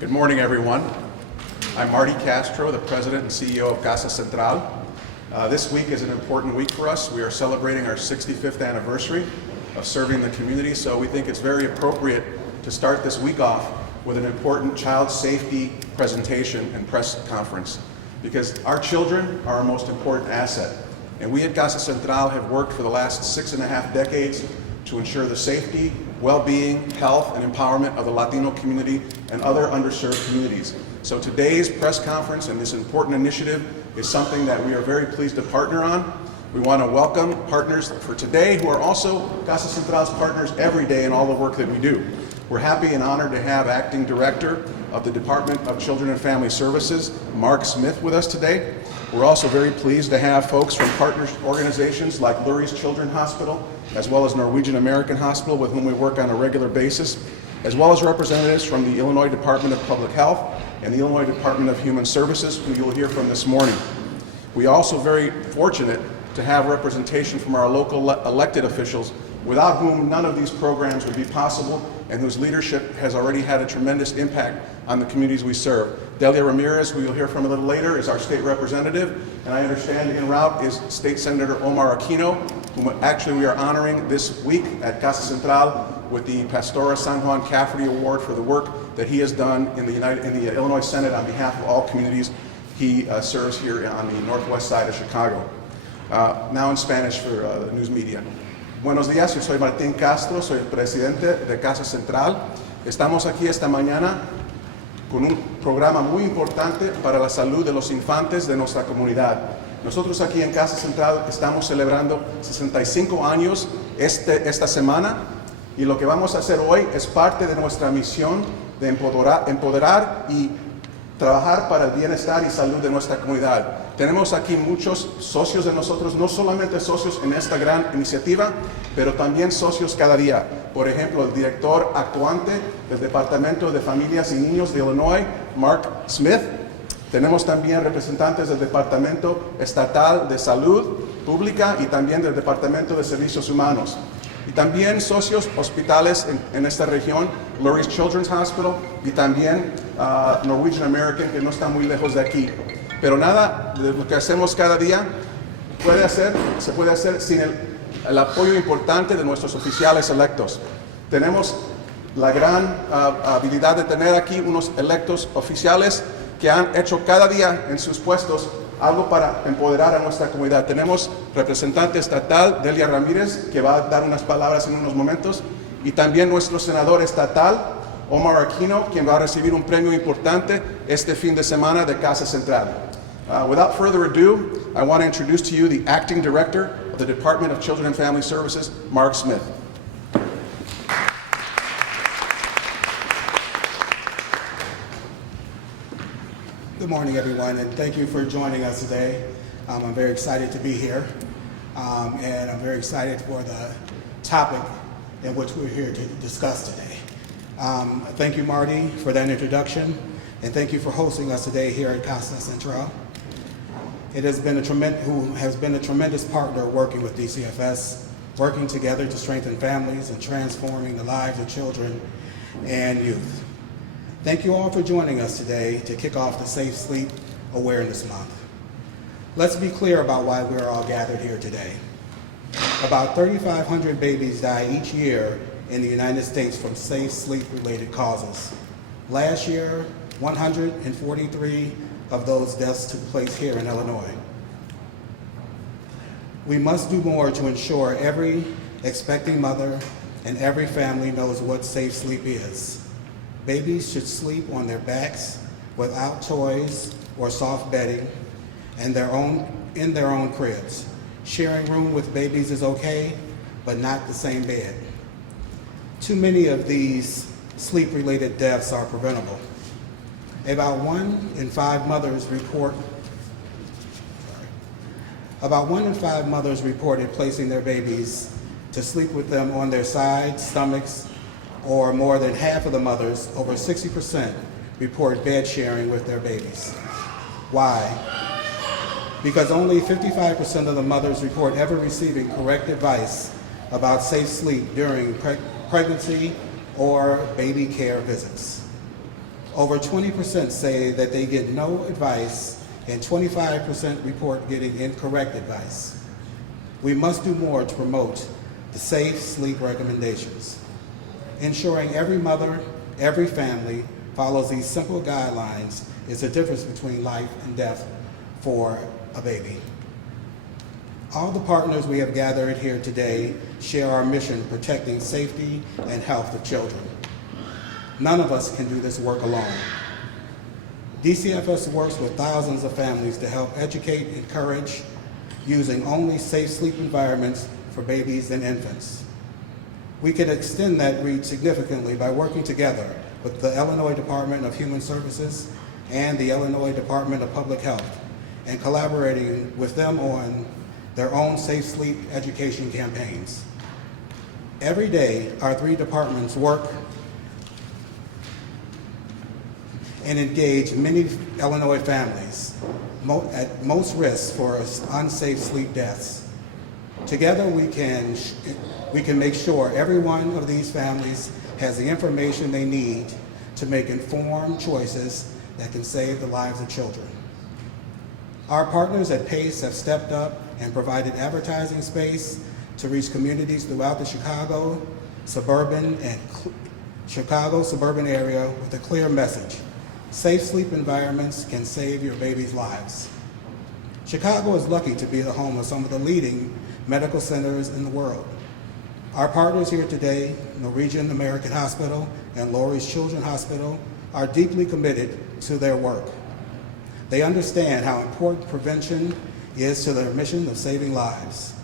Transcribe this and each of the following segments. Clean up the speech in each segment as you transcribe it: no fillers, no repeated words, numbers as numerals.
Good morning, everyone. I'm Marty Castro, the President and CEO of CASA Central. This week is an important week for us. We are celebrating our 65th anniversary of serving the community, so we think it's very appropriate to start this week off with an important child safety presentation and press conference, because our children are our most important asset. And we at CASA Central have worked for the last 6.5 decades to ensure the safety, well-being, health, and empowerment of the Latino community and other underserved communities. So today's press conference and this important initiative is something that we are very pleased to partner on. We want to welcome partners for today who are also CASA Central's partners every day in all the work that we do. We're happy and honored to have Acting Director of the Department of Children and Family Services, Mark Smith, with us today. We're also very pleased to have folks from partner organizations like Lurie Children's Hospital, as well as Norwegian American Hospital, with whom we work on a regular basis, as well as representatives from the Illinois Department of Public Health and the Illinois Department of Human Services, who you'll hear from this morning. We are also very fortunate to have representation from our local elected officials, without whom none of these programs would be possible, and whose leadership has already had a tremendous impact on the communities we serve. Delia Ramirez, who you'll hear from a little later, is our state representative, and I understand en route is State Senator Omar Kino, whom actually we are honoring this week at Casa Central with the Pastora San Juan Cafferty Award for the work that he has done in the Illinois Senate on behalf of all communities he serves here on the northwest side of Chicago. Now in Spanish for the news media. Buenos días, yo soy Martín Castro, soy el presidente de Casa Central. Estamos aquí esta mañana con un programa muy importante para la salud de los infantes de nuestra comunidad. Nosotros aquí en Casa Central estamos celebrando 65 años esta semana, y lo que vamos a hacer hoy es parte de nuestra misión de empoderar y trabajar para el bienestar y salud de nuestra comunidad. Tenemos aquí muchos socios de nosotros, no solamente socios en esta gran iniciativa, pero también socios cada día. Por ejemplo, el director actuante del Departamento de Familias y Niños de Illinois, Mark Smith. Tenemos también representantes del Departamento Estatal de Salud Pública y también del Departamento de Servicios Humanos. Y también socios hospitales en esta región, Lurie Childrens Hospital y también Norwegian American, que no está muy lejos de aquí. Pero nada de lo que hacemos cada día se puede hacer sin el apoyo importante de nuestros oficiales electos. Tenemos la gran habilidad de tener aquí unos electos oficiales que han hecho cada día en sus puestos algo para empoderar a nuestra comunidad. Tenemos representante estatal, Delia Ramirez, que va a dar unas palabras en unos momentos, y también nuestro senador estatal, Omar Kino, quien va a recibir un premio importante este fin de semana de Casa Central. Without further ado, I want to introduce to you the Acting Director of the Department of Children and Family Services, Mark Smith. Good morning, everyone, and thank you for joining us today. I'm very excited to be here, and I'm very excited for the topic in which we're here to discuss today. Thank you, Marty, for that introduction, and thank you for hosting us today here at Casa Central. It has been who has been a tremendous partner working with DCFS, working together to strengthen families and transforming the lives of children and youth. Thank you all for joining us today to kick off the Safe Sleep Awareness Month. Let's be clear about why we're all gathered here today. About 3,500 babies die each year in the United States from safe sleep-related causes. Last year, 143 of those deaths took place here in Illinois. We must do more to ensure every expecting mother and every family knows what safe sleep is. Babies should sleep on their backs without toys or soft bedding and in their own cribs. Sharing room with babies is okay, but not the same bed. Too many of these sleep-related deaths are preventable. About one in five mothers reported placing their babies to sleep with them on their sides, stomachs, or more than half of the mothers, over 60%, report bed sharing with their babies. Why? Because only 55% of the mothers report ever receiving correct advice about safe sleep during pregnancy or baby care visits. Over 20% say that they get no advice, and 25% report getting incorrect advice. We must do more to promote the safe sleep recommendations. Ensuring every mother, every family follows these simple guidelines is the difference between life and death for a baby. All the partners we have gathered here today share our mission protecting safety and health of children. None of us can do this work alone. DCFS works with thousands of families to help educate, encourage, using only safe sleep environments for babies and infants. We can extend that reach significantly by working together with the Illinois Department of Human Services and the Illinois Department of Public Health, and collaborating with them on their own safe sleep education campaigns. Every day, our three departments work and engage many Illinois families at most risk for unsafe sleep deaths. Together, we can make sure every one of these families has the information they need to make informed choices that can save the lives of children. Our partners at PACE have stepped up and provided advertising space to reach communities throughout the Chicago suburban area with a clear message: safe sleep environments can save your baby's lives. Chicago is lucky to be the home of some of the leading medical centers in the world. Our partners here today, Norwegian American Hospital and Lurie Childrens Hospital, are deeply committed to their work. They understand how important prevention is to their mission of saving lives.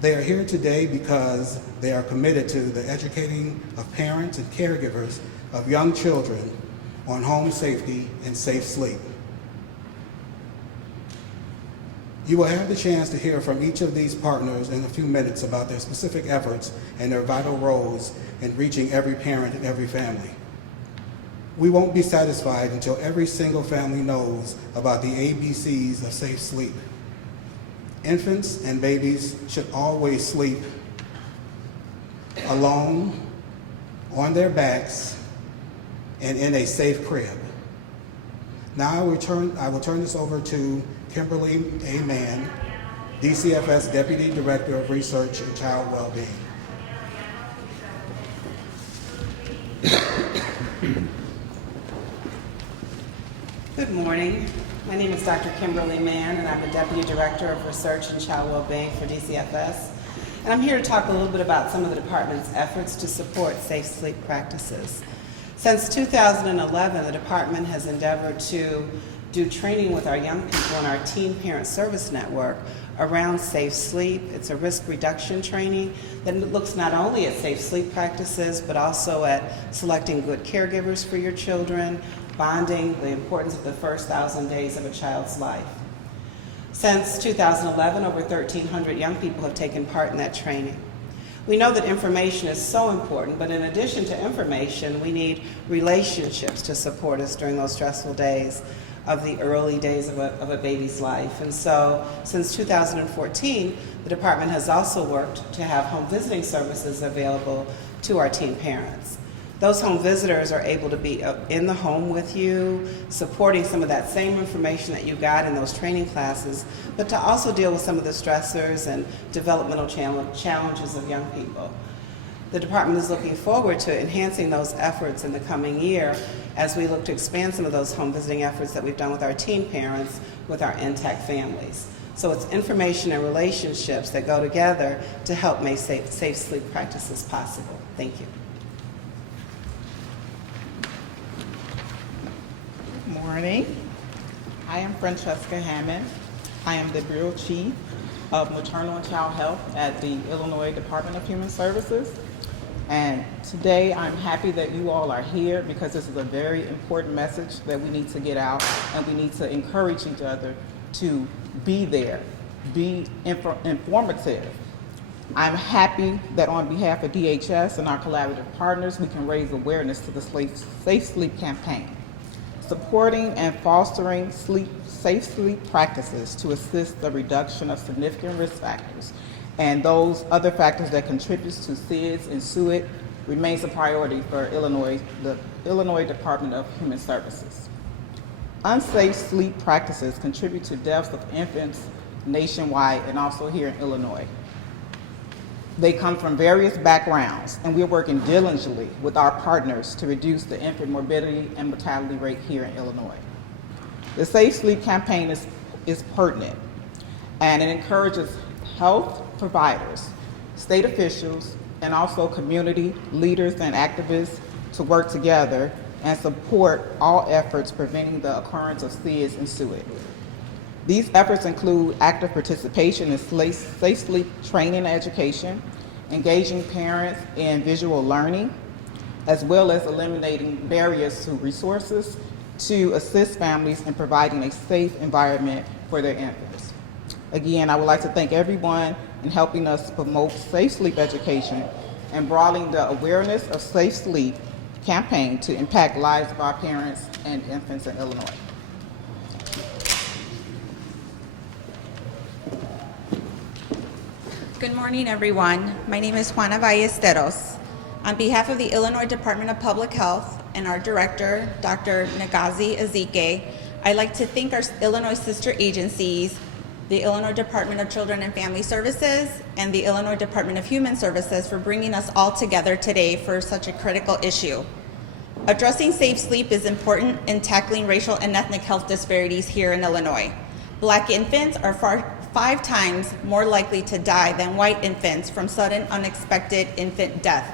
They are here today because they are committed to the educating of parents and caregivers of young children on home safety and safe sleep. You will have the chance to hear from each of these partners in a few minutes about their specific efforts and their vital roles in reaching every parent and every family. We won't be satisfied until every single family knows about the ABCs of safe sleep. Infants and babies should always sleep alone, on their backs, and in a safe crib. Now I will turn this over to Kimberly Mann, DCFS Deputy Director of Research and Child Wellbeing. Good morning. My name is Dr. Kimberly Mann, and I'm the Deputy Director of Research and Child Wellbeing for DCFS. And I'm here to talk a little bit about some of the department's efforts to support safe sleep practices. Since 2011, the department has endeavored to do training with our young people in our Teen Parent Service Network around safe sleep. It's a risk reduction training that looks not only at safe sleep practices, but also at selecting good caregivers for your children, bonding, the importance of the first 1,000 days of a child's life. Since 2011, over 1,300 young people have taken part in that training. We know that information is so important, but in addition to information, we need relationships to support us during those stressful days of the early days of a baby's life. And so, since 2014, the department has also worked to have home visiting services available to our teen parents. Those home visitors are able to be in the home with you, supporting some of that same information that you got in those training classes, but to also deal with some of the stressors and developmental challenges of young people. The department is looking forward to enhancing those efforts in the coming year as we look to expand some of those home visiting efforts that we've done with our teen parents, with our intact families. So it's information and relationships that go together to help make safe sleep practices possible. Thank you. Morning. I am Francesca Hammond. I am the Bureau Chief of Maternal and Child Health at the Illinois Department of Human Services. And today I'm happy that you all are here because this is a very important message that we need to get out, and we need to encourage each other to be there, be informative. I'm happy that on behalf of DHS and our collaborative partners, we can raise awareness to the Safe Sleep campaign, supporting and fostering safe sleep practices to assist the reduction of significant risk factors and those other factors that contribute to SIDS and SUID remains a priority for the Illinois Department of Human Services. Unsafe sleep practices contribute to deaths of infants nationwide and also here in Illinois. They come from various backgrounds, and we're working diligently with our partners to reduce the infant morbidity and mortality rate here in Illinois. The Safe Sleep campaign is pertinent, and it encourages health providers, state officials, and also community leaders and activists to work together and support all efforts preventing the occurrence of SIDS and SUID. These efforts include active participation in safe sleep training and education, engaging parents in visual learning, as well as eliminating barriers to resources to assist families in providing a safe environment for their infants. Again, I would like to thank everyone in helping us promote safe sleep education and broadening the awareness of safe sleep campaign to impact lives of our parents and infants in Illinois. Good morning, everyone. My name is Juana Biaseros. On behalf of the Illinois Department of Public Health and our director, Dr. Nagazi Ezike, I'd like to thank our Illinois sister agencies, the Illinois Department of Children and Family Services and the Illinois Department of Human Services for bringing us all together today for such a critical issue. Addressing safe sleep is important in tackling racial and ethnic health disparities here in Illinois. Black infants are 5 times more likely to die than white infants from sudden unexpected infant death,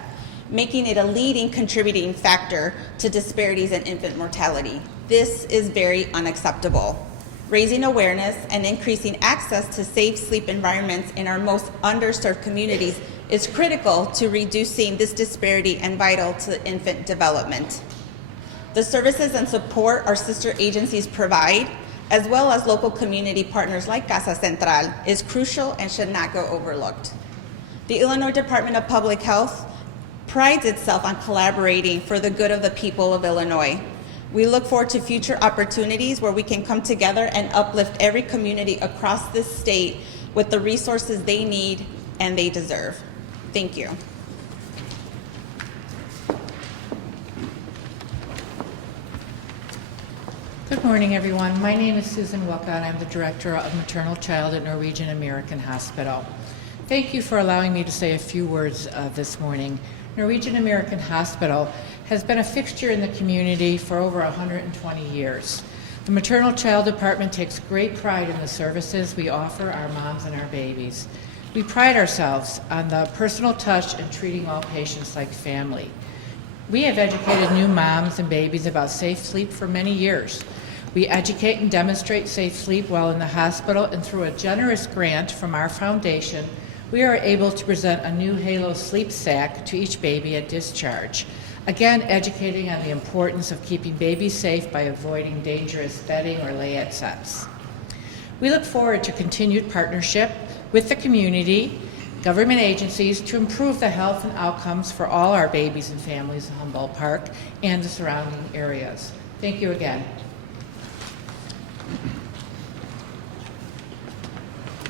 making it a leading contributing factor to disparities in infant mortality. This is very unacceptable. Raising awareness and increasing access to safe sleep environments in our most underserved communities is critical to reducing this disparity and vital to infant development. The services and support our sister agencies provide, as well as local community partners like CASA Central, is crucial and should not go overlooked. The Illinois Department of Public Health prides itself on collaborating for the good of the people of Illinois. We look forward to future opportunities where we can come together and uplift every community across this state with the resources they need and they deserve. Thank you. Good morning, everyone. My name is Susan Welka, and I'm the Director of Maternal Child at Norwegian American Hospital. Thank you for allowing me to say a few words this morning. Norwegian American Hospital has been a fixture in the community for over 120 years. The Maternal Child Department takes great pride in the services we offer our moms and our babies. We pride ourselves on the personal touch and treating all patients like family. We have educated new moms and babies about safe sleep for many years. We educate and demonstrate safe sleep while in the hospital, and through a generous grant from our foundation, we are able to present a new Halo sleep sack to each baby at discharge. Again, educating on the importance of keeping babies safe by avoiding dangerous bedding or layette sets. We look forward to continued partnership with the community, government agencies to improve the health and outcomes for all our babies and families in Humboldt Park and the surrounding areas. Thank you again.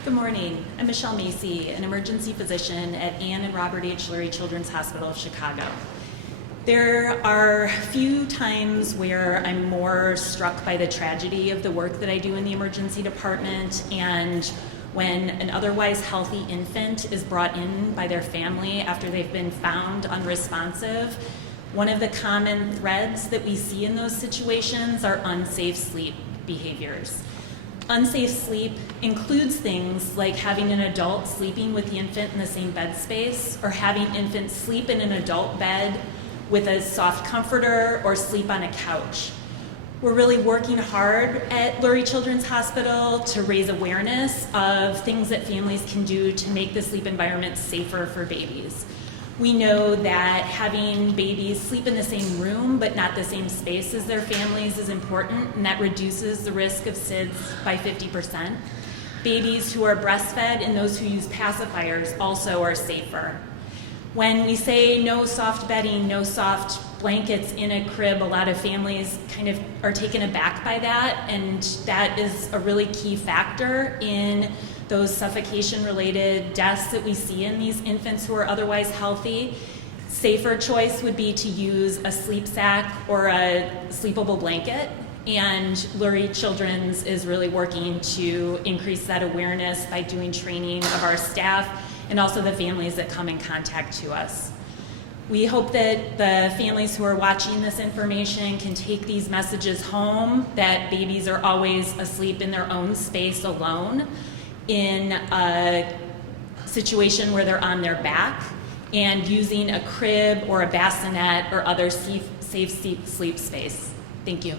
Good morning. I'm Michelle Macy, an emergency physician at Ann and Robert H. Lurie Children's Hospital of Chicago. There are few times where I'm more struck by the tragedy of the work that I do in the emergency department, and when an otherwise healthy infant is brought in by their family after they've been found unresponsive. One of the common threads that we see in those situations are unsafe sleep behaviors. Unsafe sleep includes things like having an adult sleeping with the infant in the same bed space, or having infants sleep in an adult bed with a soft comforter or sleep on a couch. We're really working hard at Lurie Children's Hospital to raise awareness of things that families can do to make the sleep environment safer for babies. We know that having babies sleep in the same room but not the same space as their families is important, and that reduces the risk of SIDS by 50%. Babies who are breastfed and those who use pacifiers also are safer. When we say no soft bedding, no soft blankets in a crib, a lot of families kind of are taken aback by that, and that is a really key factor in those suffocation-related deaths that we see in these infants who are otherwise healthy. Safer choice would be to use a sleep sack or a sleepable blanket, and Lurie Childrens is really working to increase that awareness by doing training of our staff and also the families that come in contact to us. We hope that the families who are watching this information can take these messages home, that babies are always asleep in their own space alone in a situation where they're on their back, and using a crib or a bassinet or other safe sleep space. Thank you.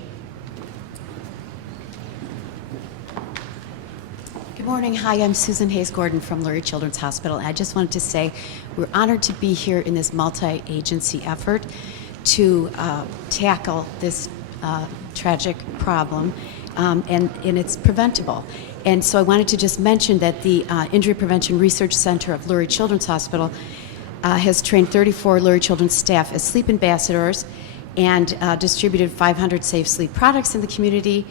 Good morning. Hi, I'm Susan Hayes-Gordon from Lurie Children's Hospital. And I just wanted to say we're honored to be here in this multi-agency effort to tackle this tragic problem, and it's preventable. And so I wanted to just mention that the Injury Prevention Research Center of Lurie Children's Hospital has trained 34 Lurie Children's staff as sleep ambassadors and distributed 500 safe sleep products in the community.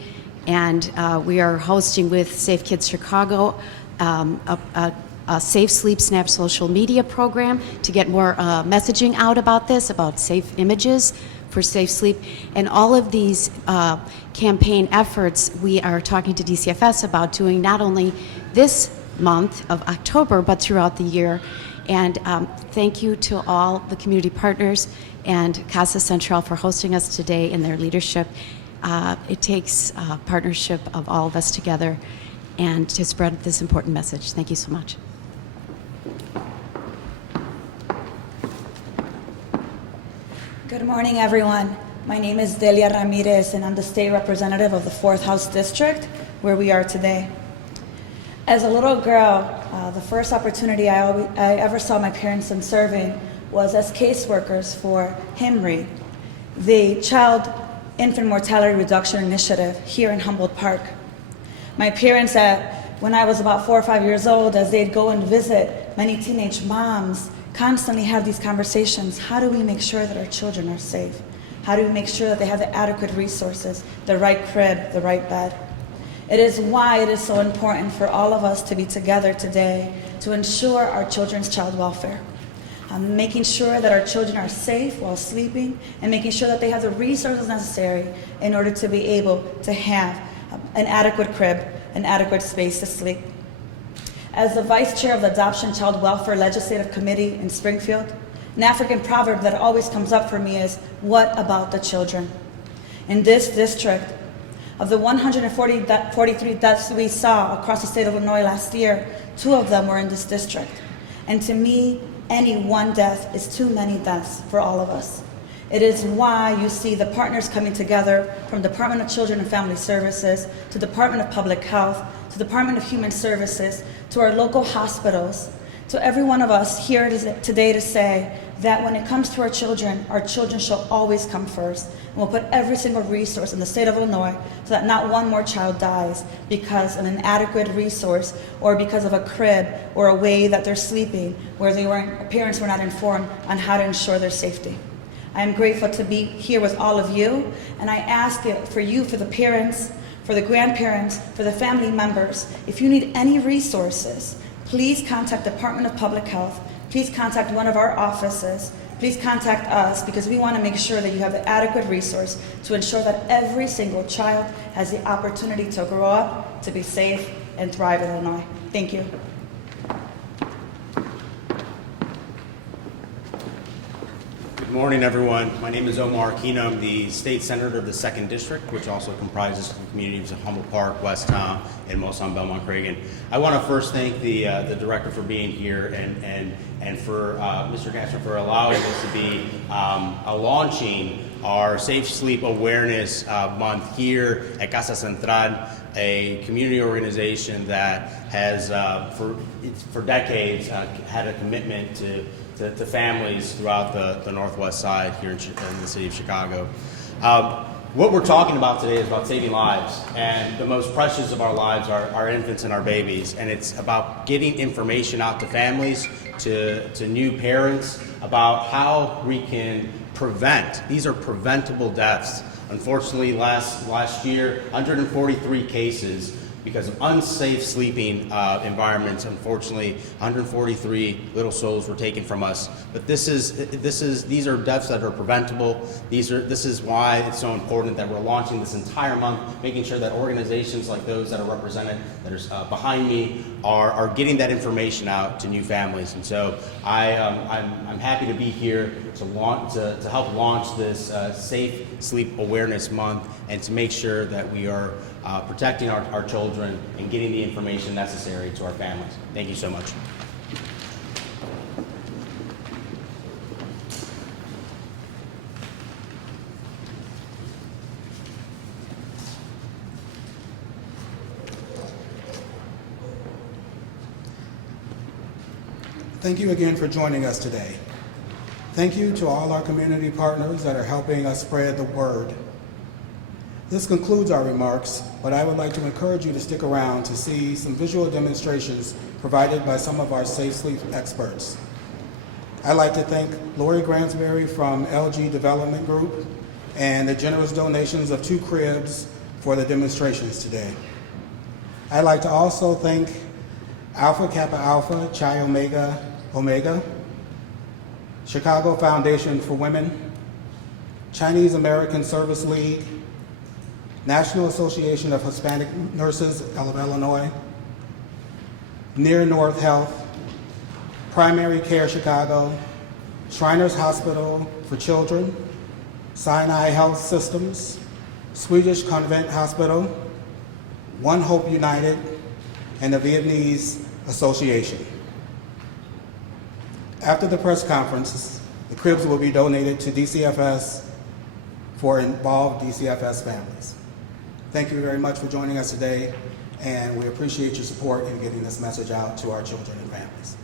And we are hosting with Safe Kids Chicago a Safe Sleep Snap social media program to get more messaging out about this, about safe images for safe sleep. And all of these campaign efforts we are talking to DCFS about doing not only this month of October, but throughout the year. And thank you to all the community partners and CASA Central for hosting us today and their leadership. It takes partnership of all of us together and to spread this important message. Thank you so much. Good morning, everyone. My name is Delia Ramirez, and I'm the state representative of the 4th House District, where we are today. As a little girl, the first opportunity I ever saw my parents in serving was as caseworkers for HIMRI, the Child Infant Mortality Reduction Initiative here in Humboldt Park. My parents, when I was about 4 or 5 years old, as they'd go and visit many teenage moms, constantly have these conversations. How do we make sure that our children are safe? How do we make sure that they have the adequate resources, the right crib, the right bed? It is why it is so important for all of us to be together today to ensure our children's child welfare. Making sure that our children are safe while sleeping, and making sure that they have the resources necessary in order to be able to have an adequate crib, an adequate space to sleep. As the vice chair of the Adoption Child Welfare Legislative Committee in Springfield, an African proverb that always comes up for me is, what about the children? In this district, of the 143 deaths we saw across the state of Illinois last year, 2 of them were in this district. And to me, any one death is too many deaths for all of us. It is why you see the partners coming together from Department of Children and Family Services to Department of Public Health to Department of Human Services to our local hospitals, to every one of us here today to say that when it comes to our children shall always come first. And we'll put every single resource in the state of Illinois so that not one more child dies because of an inadequate resource or because of a crib or a way that they're sleeping where parents were not informed on how to ensure their safety. I am grateful to be here with all of you, and I ask it for you, for the parents, for the grandparents, for the family members, if you need any resources, please contact Department of Public Health. Please contact one of our offices. Please contact us, because we want to make sure that you have the adequate resource to ensure that every single child has the opportunity to grow up, to be safe, and thrive in Illinois. Thank you. Good morning, everyone. My name is Omar Kino. I'm the state senator of the 2nd District, which also comprises the communities of Humboldt Park, Westtown, and Mosan, Belmont, Cragen. I want to first thank the director for being here and for Mr. Castro for allowing us to be launching our Safe Sleep Awareness Month here at CASA Central, a community organization that has, for decades, had a commitment to families throughout the Northwest side here in the city of Chicago. What we're talking about today is about saving lives, and the most precious of our lives are our infants and our babies, and it's about getting information out to families, to new parents, about how we can prevent. These are preventable deaths. Unfortunately, last year, 143 cases because of unsafe sleeping environments. Unfortunately, 143 little souls were taken from us. But these are deaths that are preventable. This is why it's so important that we're launching this entire month, making sure that organizations like those that are represented, that are behind me, are getting that information out to new families. And so I'm happy to be here to help launch this Safe Sleep Awareness Month and to make sure that we are protecting our children and getting the information necessary to our families. Thank you so much. Thank you again for joining us today. Thank you to all our community partners that are helping us spread the word. This concludes our remarks, but I would like to encourage you to stick around to see some visual demonstrations provided by some of our safe sleep experts. I'd like to thank Lori Gransberry from LG Development Group and the generous donations of 2 cribs for the demonstrations today. I'd like to also thank Alpha Kappa Alpha Chi Omega Omega, Chicago Foundation for Women, Chinese American Service League, National Association of Hispanic Nurses of Illinois, Near North Health, Primary Care Chicago, Shriners Hospital for Children, Sinai Health Systems, Swedish Convent Hospital, One Hope United, and the Vietnamese Association. After the press conference, the cribs will be donated to DCFS for involved DCFS families. Thank you very much for joining us today, and we appreciate your support in getting this message out to our children and families.